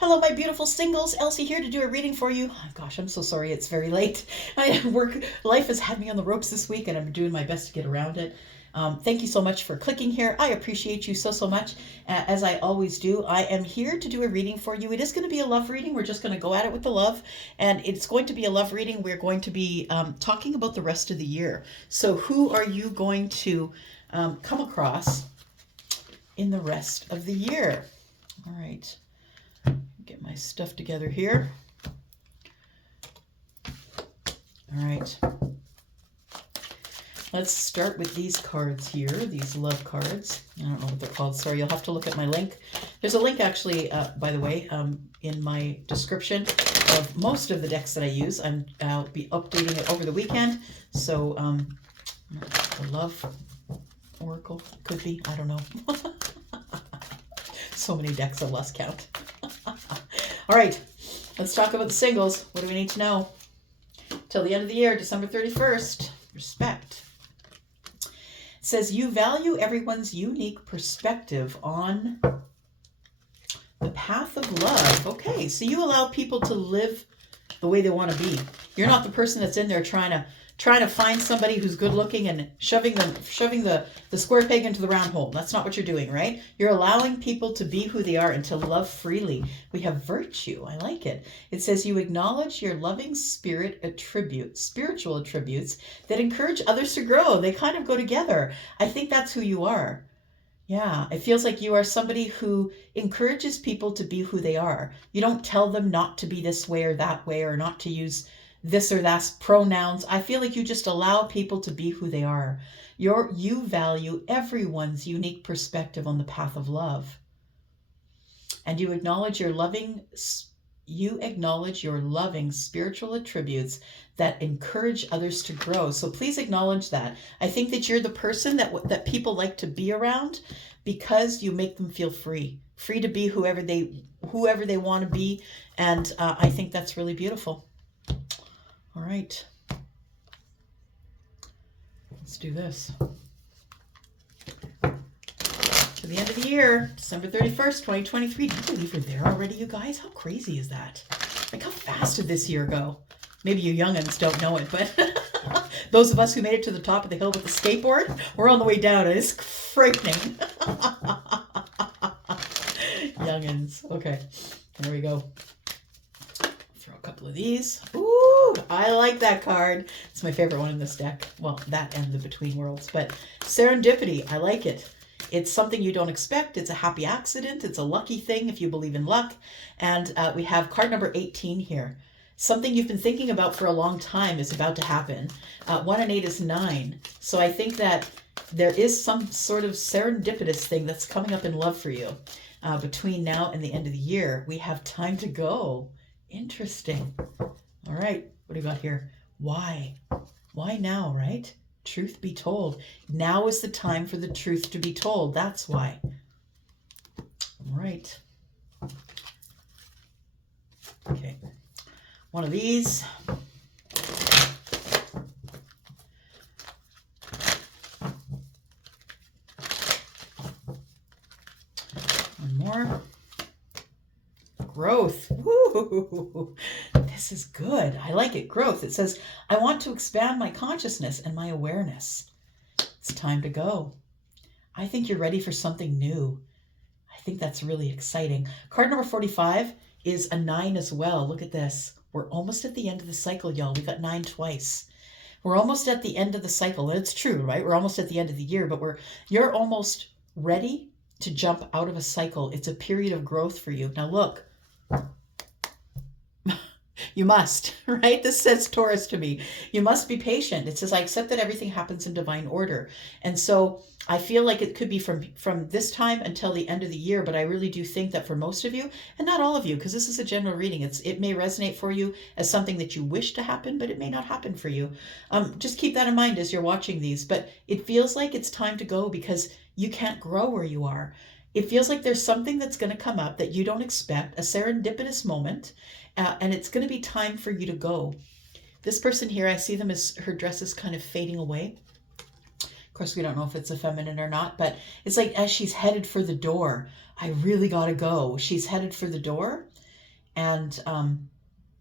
Hello, my beautiful singles. Elsie here to do a reading for you. Oh, gosh, I'm so sorry it's very late. Life has had me on the ropes this week, and I'm doing my best to get around it. Thank you so much for clicking here. I appreciate you so much. As I always do, I am here to do a reading for you. It is going to be a love reading. We're just going to go at it with the love, and it's going to be a love reading. We're going to be talking about the rest of the year. So who are you going to come across in the rest of the year? All right. Get my stuff together here. All right. Let's start with these cards here, these love cards. I don't know what they're called. Sorry, you'll have to look at my link. There's a link actually, by the way, in my description of most of the decks that I use. I'll be updating it over the weekend. So the love oracle could be, I don't know. So many decks I've lost count. All right, let's talk about the singles. What do we need to know? Till the end of the year, December 31st, respect. It says you value everyone's unique perspective on the path of love. Okay, so you allow people to live the way they want to be. You're not the person that's in there trying to find somebody who's good looking and shoving the square peg into the round hole. That's not what you're doing, right? You're allowing people to be who they are and to love freely. We have virtue. I like it. It says you acknowledge your loving spirit attributes, spiritual attributes that encourage others to grow. They kind of go together. I think that's who you are. Yeah, it feels like you are somebody who encourages people to be who they are. You don't tell them not to be this way or that way or not to use this or that pronouns. I feel like you just allow people to be who they are. You value everyone's unique perspective on the path of love. And you acknowledge your loving spiritual attributes that encourage others to grow. So please acknowledge that. I think that you're the person that people like to be around because you make them feel free to be whoever they want to be. And I think that's really beautiful. All right, let's do this. To the end of the year, December 31st, 2023. Do you believe we're there already, you guys? How crazy is that? Like, how fast did this year go? Maybe you young'uns don't know it, but those of us who made it to the top of the hill with the skateboard, we're on the way down, and it's frightening. Young'uns. Okay, there we go. Throw a couple of these. Ooh, I like that card. It's my favorite one in this deck. Well, that and the Between Worlds. But Serendipity, I like it. It's something you don't expect. It's a happy accident. It's a lucky thing if you believe in luck. And we have card number 18 here. Something you've been thinking about for a long time is about to happen. 1 and 8 is 9. So I think that there is some sort of serendipitous thing that's coming up in love for you. Between now and the end of the year, we have time to go. Interesting. All right, what do we got here? Why? Why now, right? Truth be told. Now is the time for the truth to be told. That's why. All right. Okay. One of these. One more. Growth. Woo! This is good. I like it. Growth. It says, I want to expand my consciousness and my awareness. It's time to go. I think you're ready for something new. I think that's really exciting. Card number 45 is a 9 as well. Look at this. We're almost at the end of the cycle, y'all. We got 9 twice. We're almost at the end of the cycle. And it's true, right? We're almost at the end of the year, but you're almost ready to jump out of a cycle. It's a period of growth for you. Now look. You must, right? This says Taurus to me. You must be patient. It says, I accept that everything happens in divine order. And so I feel like it could be from this time until the end of the year, but I really do think that for most of you, and not all of you, because this is a general reading, it may resonate for you as something that you wish to happen, but it may not happen for you. Just keep that in mind as you're watching these. But it feels like it's time to go because you can't grow where you are. It feels like there's something that's going to come up that you don't expect, a serendipitous moment, and it's going to be time for you to go. This person here, I see them as her dress is kind of fading away. Of course, we don't know if it's a feminine or not, but it's like as she's headed for the door, I really got to go. She's headed for the door. and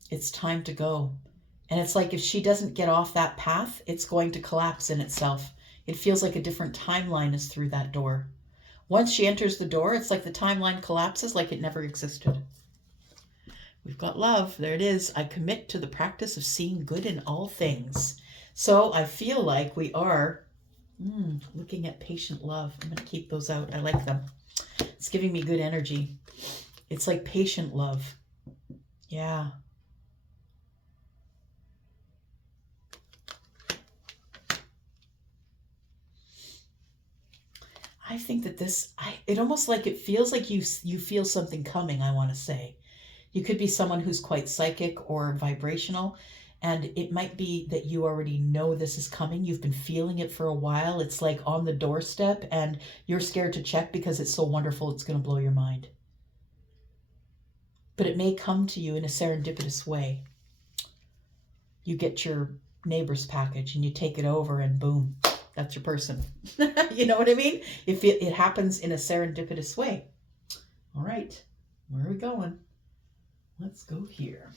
it's time to go. And it's like if she doesn't get off that path, it's going to collapse in itself. It feels like a different timeline is through that door. Once she enters the door, it's like the timeline collapses like it never existed. We've got love. There it is. I commit to the practice of seeing good in all things. So I feel like we are looking at patient love. I'm going to keep those out. I like them. It's giving me good energy. It's like patient love. Yeah. I think that it almost like it feels like you feel something coming, I want to say. You could be someone who's quite psychic or vibrational, and it might be that you already know this is coming. You've been feeling it for a while. It's like on the doorstep, and you're scared to check because it's so wonderful it's going to blow your mind. But it may come to you in a serendipitous way. You get your neighbor's package and you take it over and boom. That's your person. You know what I mean? If it happens in a serendipitous way. All right. Where are we going? Let's go here.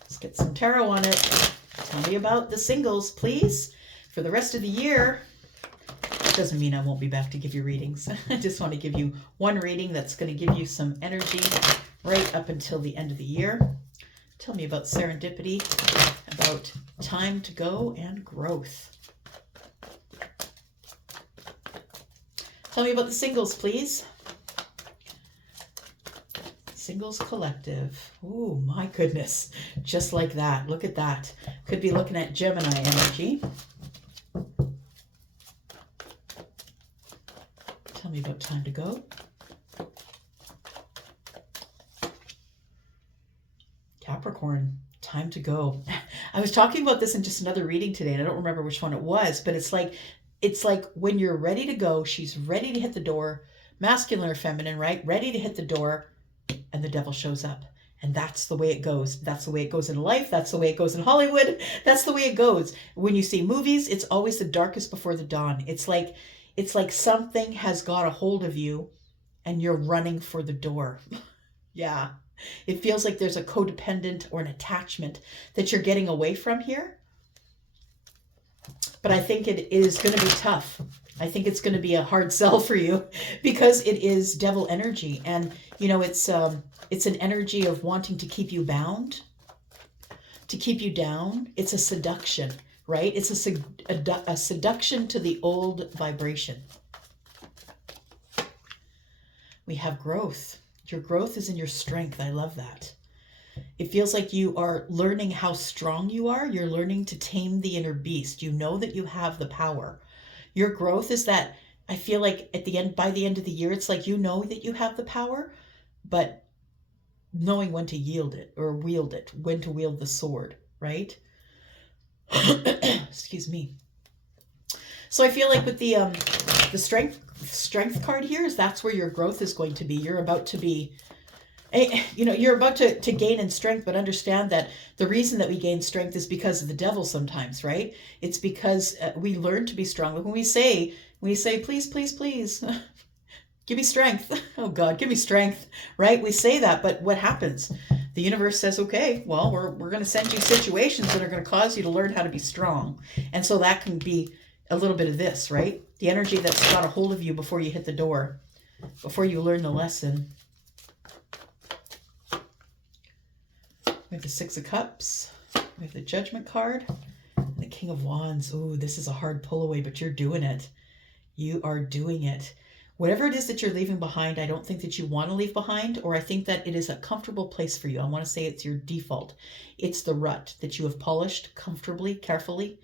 Let's get some tarot on it. Tell me about the singles, please. For the rest of the year. It doesn't mean I won't be back to give you readings. I just want to give you one reading that's going to give you some energy right up until the end of the year. Tell me about serendipity, about time to go and growth. Tell me about the singles, please. Singles collective. Oh, my goodness. Just like that. Look at that. Could be looking at Gemini energy. Tell me about time to go. Capricorn, time to go. I was talking about this in just another reading today, and I don't remember which one it was, but it's like when you're ready to go, she's ready to hit the door, masculine or feminine, right? Ready to hit the door, and the devil shows up. And that's the way it goes. That's the way it goes in life. That's the way it goes in Hollywood. That's the way it goes. When you see movies, it's always the darkest before the dawn. It's like something has got a hold of you and you're running for the door. Yeah. It feels like there's a codependent or an attachment that you're getting away from here. But I think it is going to be tough. I think it's going to be a hard sell for you because it is devil energy. And, you know, it's an energy of wanting to keep you bound, to keep you down. It's a seduction, right? It's a seduction to the old vibration. We have growth. Your growth is in your strength. I love that. It feels like you are learning how strong you are. You're learning to tame the inner beast. You know that you have the power. Your growth is that I feel like by the end of the year, it's like you know that you have the power, but knowing when to yield it or wield it, when to wield the sword, right? Excuse me. So I feel like with the strength card here is that's where your growth is going to be. You're about to be, you know, you're about to gain in strength, but understand that the reason that we gain strength is because of the devil sometimes, right? It's because we learn to be strong. When we say, please, please, please, give me strength. Oh God, give me strength, right? We say that, but what happens? The universe says, okay, well, we're going to send you situations that are going to cause you to learn how to be strong. And so that can be a little bit of this, right? The energy that's got a hold of you before you hit the door, before you learn the lesson. We have the Six of Cups. We have the Judgment card. And the King of Wands. Ooh, this is a hard pull away, but you're doing it. You are doing it. Whatever it is that you're leaving behind, I don't think that you want to leave behind, or I think that it is a comfortable place for you. I want to say it's your default. It's the rut that you have polished comfortably, carefully.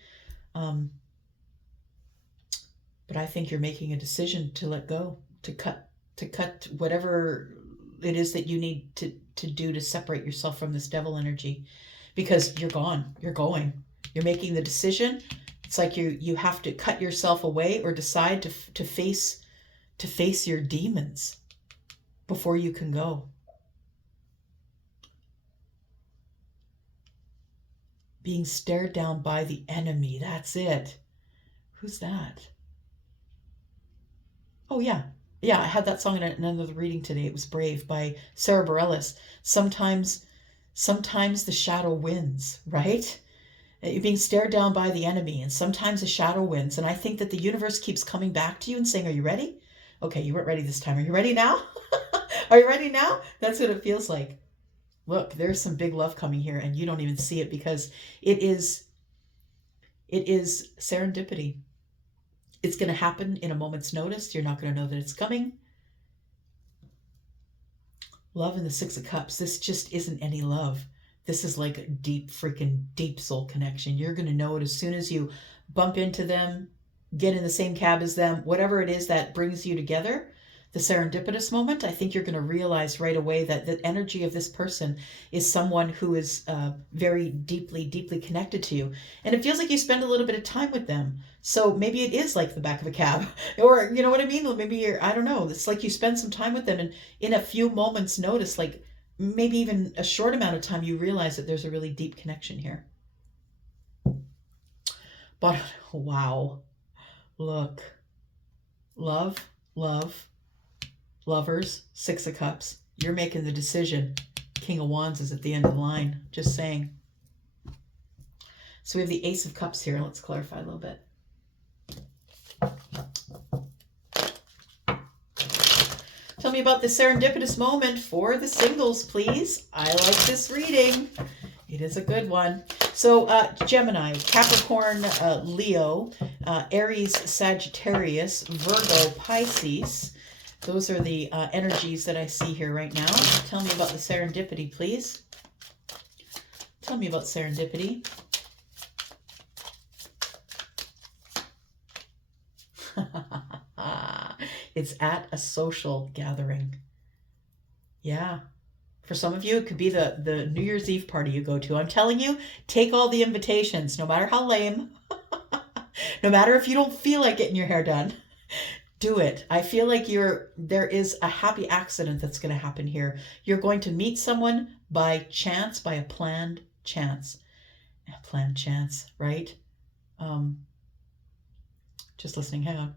But I think you're making a decision to let go, to cut whatever it is that you need to do to separate yourself from this devil energy, because you're gone. You're going. You're making the decision. It's like you have to cut yourself away or decide to face your demons before you can go. Being stared down by the enemy. That's it. Who's that? Oh, yeah. Yeah, I had that song in another reading today. It was Brave by Sarah Bareilles. Sometimes the shadow wins, right? You're being stared down by the enemy, and sometimes the shadow wins. And I think that the universe keeps coming back to you and saying, are you ready? Okay, you weren't ready this time. Are you ready now? Are you ready now? That's what it feels like. Look, there's some big love coming here, and you don't even see it because it is serendipity. It's going to happen in a moment's notice. You're not going to know that it's coming. Love in the Six of Cups. This just isn't any love. This is like a deep, freaking deep soul connection. You're going to know it as soon as you bump into them, get in the same cab as them, whatever it is that brings you together, the serendipitous moment. I think you're going to realize right away that the energy of this person is someone who is very deeply, deeply connected to you. And it feels like you spend a little bit of time with them. So maybe it is like the back of a cab, or you know what I mean? Maybe I don't know. It's like you spend some time with them, and in a few moments notice, like maybe even a short amount of time, you realize that there's a really deep connection here. But wow, look, love, lovers, Six of Cups. You're making the decision. King of Wands is at the end of the line. Just saying. So we have the Ace of Cups here. Let's clarify a little bit. Tell me about the serendipitous moment for the singles, please. I like this reading. It is a good one. So Gemini, Capricorn, Leo, Aries, Sagittarius, Virgo, Pisces. Those are the energies that I see here right now. Tell me about the serendipity, please. Tell me about serendipity. It's at a social gathering. Yeah. For some of you, it could be the New Year's Eve party you go to. I'm telling you, take all the invitations, no matter how lame. No matter if you don't feel like getting your hair done. Do it. I feel like there is a happy accident that's going to happen here. You're going to meet someone by chance, by a planned chance. A planned chance, right? Just listening. Hang on.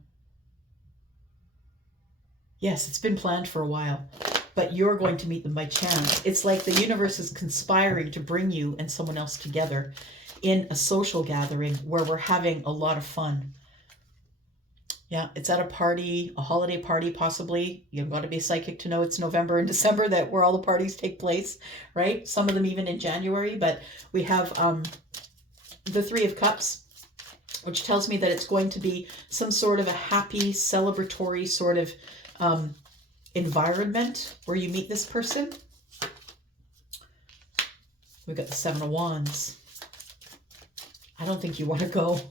Yes, it's been planned for a while, but you're going to meet them by chance. It's like the universe is conspiring to bring you and someone else together in a social gathering where we're having a lot of fun. Yeah, it's at a party, a holiday party possibly. You've got to be psychic to know it's November and December that where all the parties take place, right? Some of them even in January, but we have the Three of Cups, which tells me that it's going to be some sort of a happy, celebratory sort of environment where you meet this person. We've got the Seven of Wands. I don't think you want to go.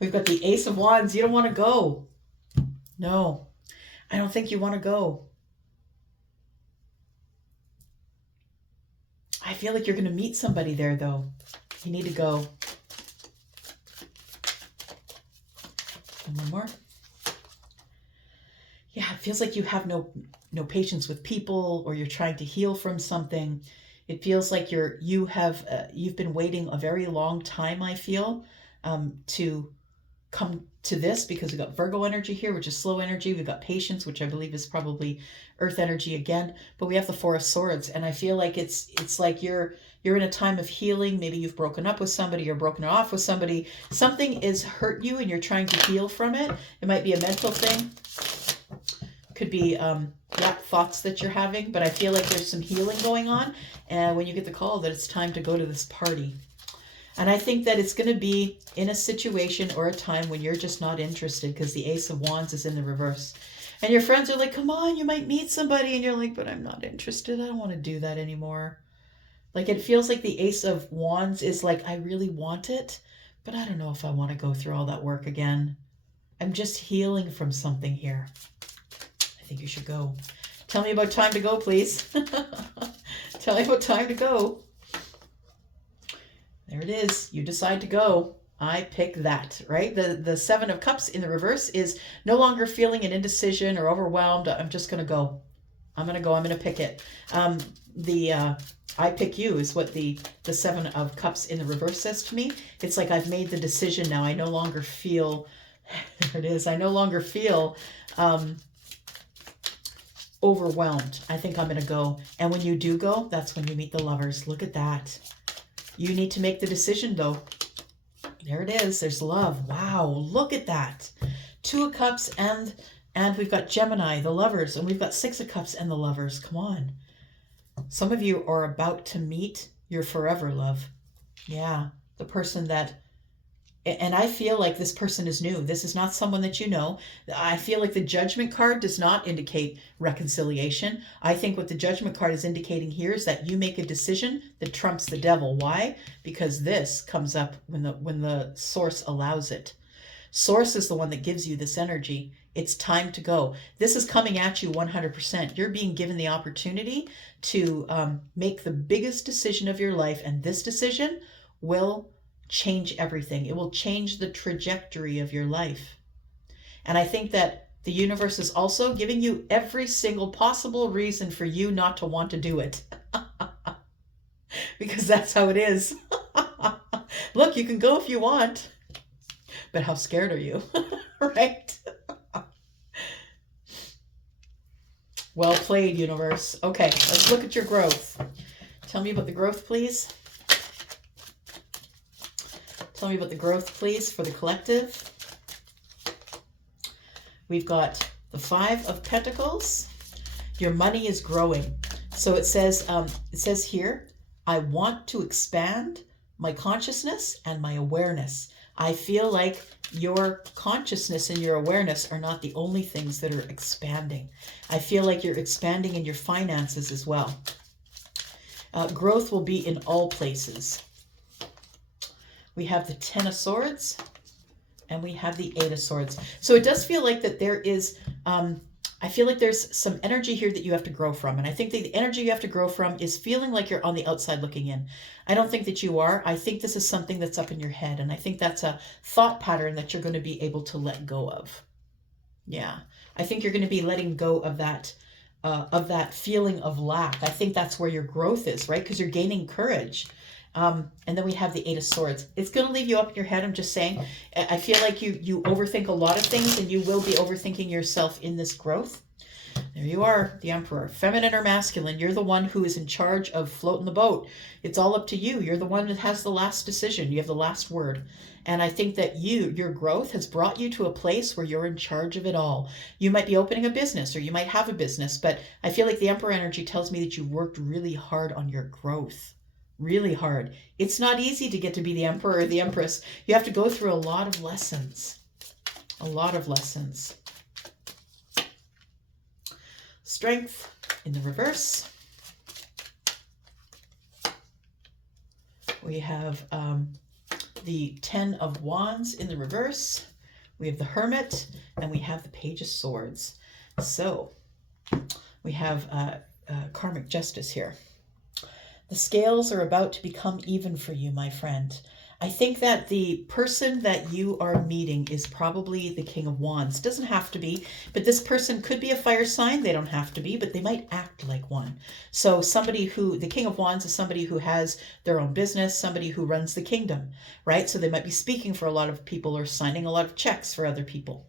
We've got the Ace of Wands. You don't want to go. No, I don't think you want to go. I feel like you're going to meet somebody there, though. You need to go. And one more. Yeah, it feels like you have no patience with people, or you're trying to heal from something. It feels like you've been waiting a very long time, I feel, to come to this, because we've got Virgo energy here, which is slow energy. We've got patience, which I believe is probably earth energy again, but we have the Four of Swords, and I feel like it's like you're in a time of healing. Maybe you've broken up with somebody, you're broken off with somebody. Something is hurt you and you're trying to heal from it. It might be a mental thing. Could be thoughts that you're having, but I feel like there's some healing going on, and when you get the call that it's time to go to this party. And I think that it's going to be in a situation or a time when you're just not interested, because the Ace of Wands is in the reverse. And your friends are like, come on, you might meet somebody. And you're like, but I'm not interested. I don't want to do that anymore. Like, it feels like the Ace of Wands is like, I really want it, but I don't know if I want to go through all that work again. I'm just healing from something here. I think you should go. Tell me about time to go, please. Tell me about time to go. There it is. You decide to go. I pick that, right? The Seven of Cups in the reverse is no longer feeling an indecision or overwhelmed. I'm just going to go. I'm going to go. I'm going to pick it. I pick you is what the Seven of Cups in the reverse says to me. It's like I've made the decision now. I no longer feel There it is. I no longer feel overwhelmed. I think I'm going to go. And when you do go, that's when you meet the lovers. Look at that. You need to make the decision, though. There it is. There's love. Wow. Look at that. 2 of Cups and we've got Gemini, the lovers, and we've got 6 of Cups and the lovers. Come on. Some of you are about to meet your forever love. Yeah. The person that, and I feel like this person is new. This is not someone that you know. I feel like the Judgment card does not indicate reconciliation. I think what the Judgment card is indicating here is that you make a decision that trumps the devil. Why? Because this comes up when the source allows it. Source is the one that gives you this energy. It's time to go. This is coming at you 100%. You're being given the opportunity to make the biggest decision of your life, and this decision will change everything. It will change the trajectory of your life. And I think that the universe is also giving you every single possible reason for you not to want to do it. Because that's how it is. Look, you can go if you want, but how scared are you? Right? Well played, universe. Okay, let's look at your growth. Tell me about the growth, please. Tell me about the growth, please, for the collective. We've got the 5 of Pentacles. Your money is growing. So it says here, I want to expand my consciousness and my awareness. I feel like your consciousness and your awareness are not the only things that are expanding. I feel like you're expanding in your finances as well. Growth will be in all places. We have the 10 of Swords, and we have the 8 of Swords. So it does feel like that there is, I feel like there's some energy here that you have to grow from. And I think the energy you have to grow from is feeling like you're on the outside looking in. I don't think that you are. I think this is something that's up in your head. And I think that's a thought pattern that you're going to be able to let go of. Yeah. I think you're going to be letting go of that feeling of lack. I think that's where your growth is, right? Because you're gaining courage. And then we have the 8 of Swords. It's going to leave you up in your head. I'm just saying, I feel like you overthink a lot of things, and you will be overthinking yourself in this growth. There you are, the Emperor. Feminine or masculine, you're the one who is in charge of floating the boat. It's all up to you. You're the one that has the last decision. You have the last word. And I think that your growth has brought you to a place where you're in charge of it all. You might be opening a business, or you might have a business, but I feel like the Emperor energy tells me that you worked really hard on your growth. Really hard. It's not easy to get to be the Emperor or the Empress. You have to go through a lot of lessons. A lot of lessons. Strength in the reverse. We have the 10 of Wands in the reverse. We have the Hermit, and we have the Page of Swords. So we have karmic justice here. The scales are about to become even for you, my friend. I think that the person that you are meeting is probably the King of Wands. Doesn't have to be, but this person could be a fire sign. They don't have to be, but they might act like one. So the King of Wands is somebody who has their own business, somebody who runs the kingdom, right? So they might be speaking for a lot of people or signing a lot of checks for other people.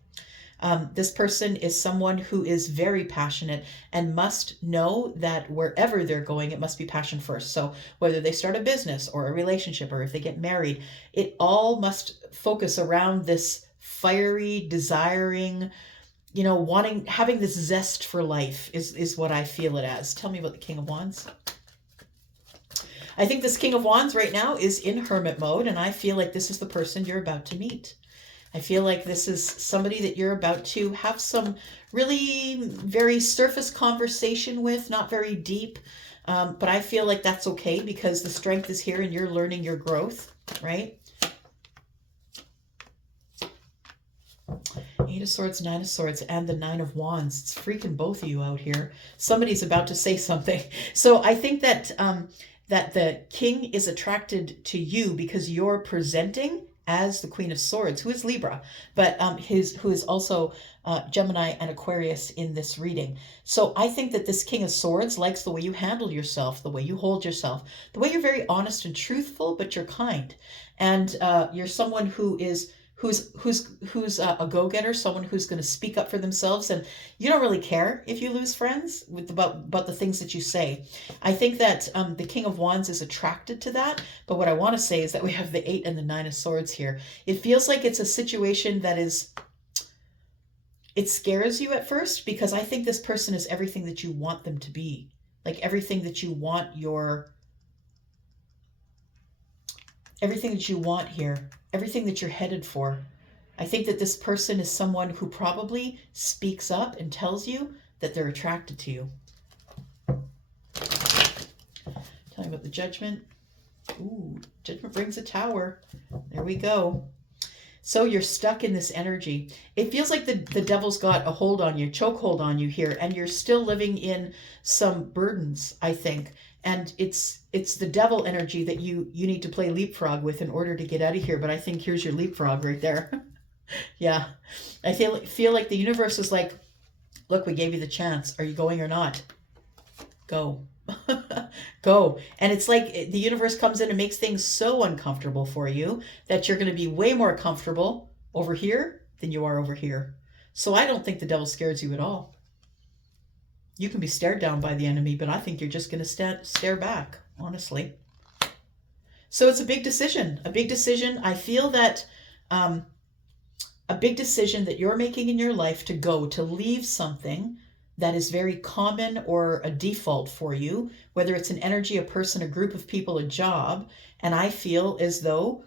This person is someone who is very passionate and must know that wherever they're going, it must be passion first. So whether they start a business or a relationship, or if they get married, it all must focus around this fiery, desiring, having this zest for life is what I feel it as. Tell me about the King of Wands. I think this King of Wands right now is in hermit mode, and I feel like this is the person you're about to meet. I feel like this is somebody that you're about to have some really very surface conversation with, not very deep. But I feel like that's okay because the strength is here and you're learning your growth, right? 8 of Swords, 9 of Swords, and the 9 of Wands. It's freaking both of you out here. Somebody's about to say something. So I think that that the King is attracted to you because you're presenting as the Queen of Swords, who is Libra, but who is also Gemini and Aquarius in this reading. So I think that this King of Swords likes the way you handle yourself, the way you hold yourself, the way you're very honest and truthful, but you're kind. And you're someone who who's a go-getter, someone who's going to speak up for themselves, and you don't really care if you lose friends about the things that you say. I think that the King of Wands is attracted to that, but what I want to say is that we have the 8 and the 9 of Swords here. It feels like it's a situation that it scares you at first, because I think this person is everything that you want them to be, like everything that you want here, everything that you're headed for. I think that this person is someone who probably speaks up and tells you that they're attracted to you. Talking about the Judgment. Ooh, Judgment brings a Tower. There we go. So you're stuck in this energy. It feels like the devil's got a hold on you, chokehold on you here, and you're still living in some burdens, I think. And it's the devil energy that you need to play leapfrog with in order to get out of here. But I think here's your leapfrog right there. Yeah. I feel like the universe is like, look, we gave you the chance. Are you going or not? Go. Go. And it's like the universe comes in and makes things so uncomfortable for you that you're going to be way more comfortable over here than you are over here. So I don't think the devil scares you at all. You can be stared down by the enemy, but I think you're just going to stare back, honestly. So it's a big decision. A big decision. I feel that a big decision that you're making in your life to leave something that is very common or a default for you, whether it's an energy, a person, a group of people, a job. And I feel as though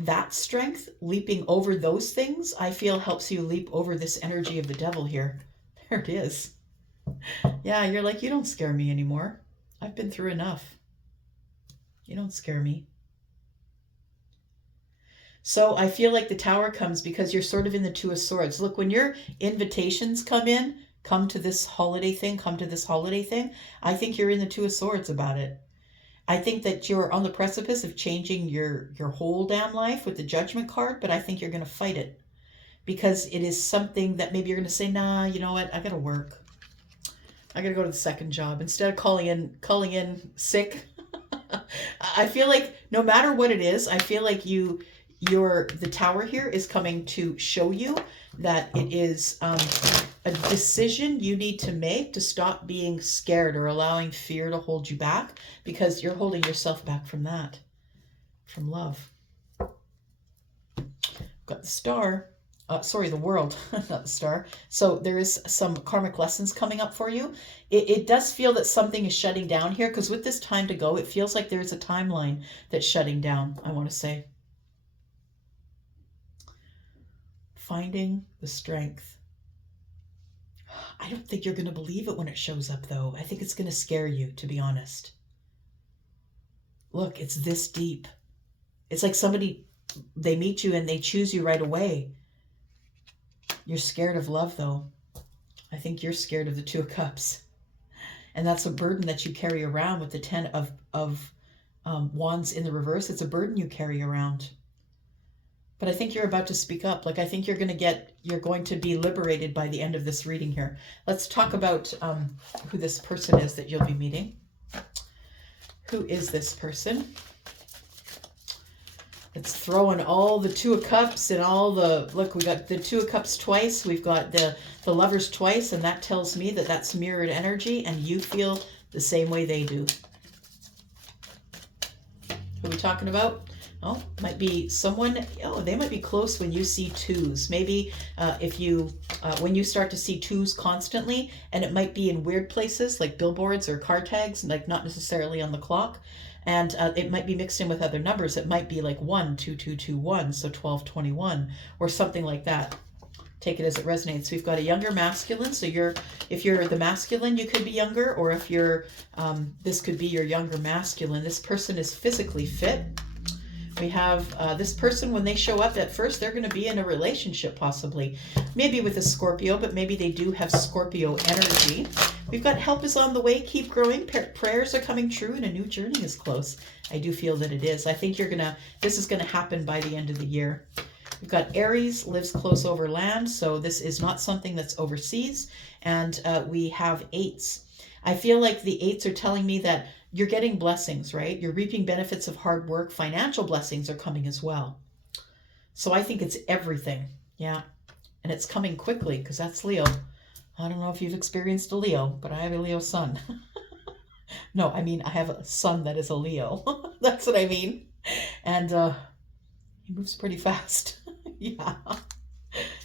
that strength, leaping over those things, I feel helps you leap over this energy of the devil here. There it is. Yeah, you're like, you don't scare me anymore. I've been through enough. You don't scare me. So I feel like the Tower comes because you're sort of in the 2 of Swords. Look, when your invitations come in, come to this holiday thing, I think you're in the 2 of Swords about it. I think that you're on the precipice of changing your whole damn life with the Judgment card, but I think you're going to fight it because it is something that maybe you're going to say, nah, you know what? I got to work. I got to go to the second job instead of calling in sick. I feel like no matter what it is, I feel like the Tower here is coming to show you that it is a decision you need to make to stop being scared or allowing fear to hold you back, because you're holding yourself back from that, from love. Got the Star. The World, not the Star. So there is some karmic lessons coming up for you. It does feel that something is shutting down here, because with this time to go, it feels like there's a timeline that's shutting down, I want to say. Finding the strength. I don't think you're going to believe it when it shows up, though. I think it's going to scare you, to be honest. Look, it's this deep. It's like somebody, they meet you and they choose you right away. You're scared of love, though. I think you're scared of the 2 of Cups. And that's a burden that you carry around with the 10 of Wands in the reverse. It's a burden you carry around. But I think you're about to speak up. Like, I think you're going to be liberated by the end of this reading here. Let's talk about who this person is that you'll be meeting. Who is this person? Let's throw in all the 2 of Cups and all the, look, we got the 2 of Cups twice. We've got the Lovers twice, and that tells me that that's mirrored energy, and you feel the same way they do. Who are we talking about? Oh, might be someone, they might be close when you see 2s. Maybe when you start to see 2s constantly, and it might be in weird places like billboards or car tags, like not necessarily on the clock. And it might be mixed in with other numbers. It might be like 1, 2, 2, 2, 1, so 12, 21, or something like that. Take it as it resonates. We've got a younger masculine. So if you're the masculine, you could be younger, or if you're, this could be your younger masculine. This person is physically fit. We have this person, when they show up at first, they're going to be in a relationship possibly. Maybe with a Scorpio, but maybe they do have Scorpio energy. We've got help is on the way, keep growing, prayers are coming true, and a new journey is close. I do feel that it is. I think this is going to happen by the end of the year. We've got Aries, lives close over land, so this is not something that's overseas. And we have 8s. I feel like the 8s are telling me that you're getting blessings, right? You're reaping benefits of hard work. Financial blessings are coming as well. So I think it's everything. Yeah. And it's coming quickly because that's Leo. I don't know if you've experienced a Leo, but I have a Leo sun. No, I mean, I have a son that is a Leo. That's what I mean. And he moves pretty fast. Yeah.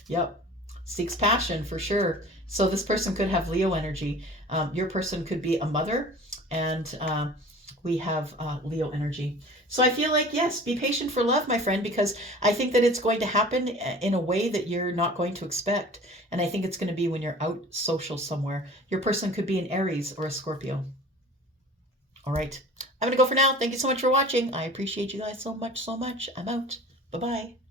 Yep. Seeks passion for sure. So this person could have Leo energy. Your person could be a mother, and we have Leo energy. So I feel like, yes, be patient for love, my friend, because I think that it's going to happen in a way that you're not going to expect. And I think it's going to be when you're out social somewhere. Your person could be an Aries or a Scorpio. All right. I'm going to go for now. Thank you so much for watching. I appreciate you guys so much, so much. I'm out. Bye-bye.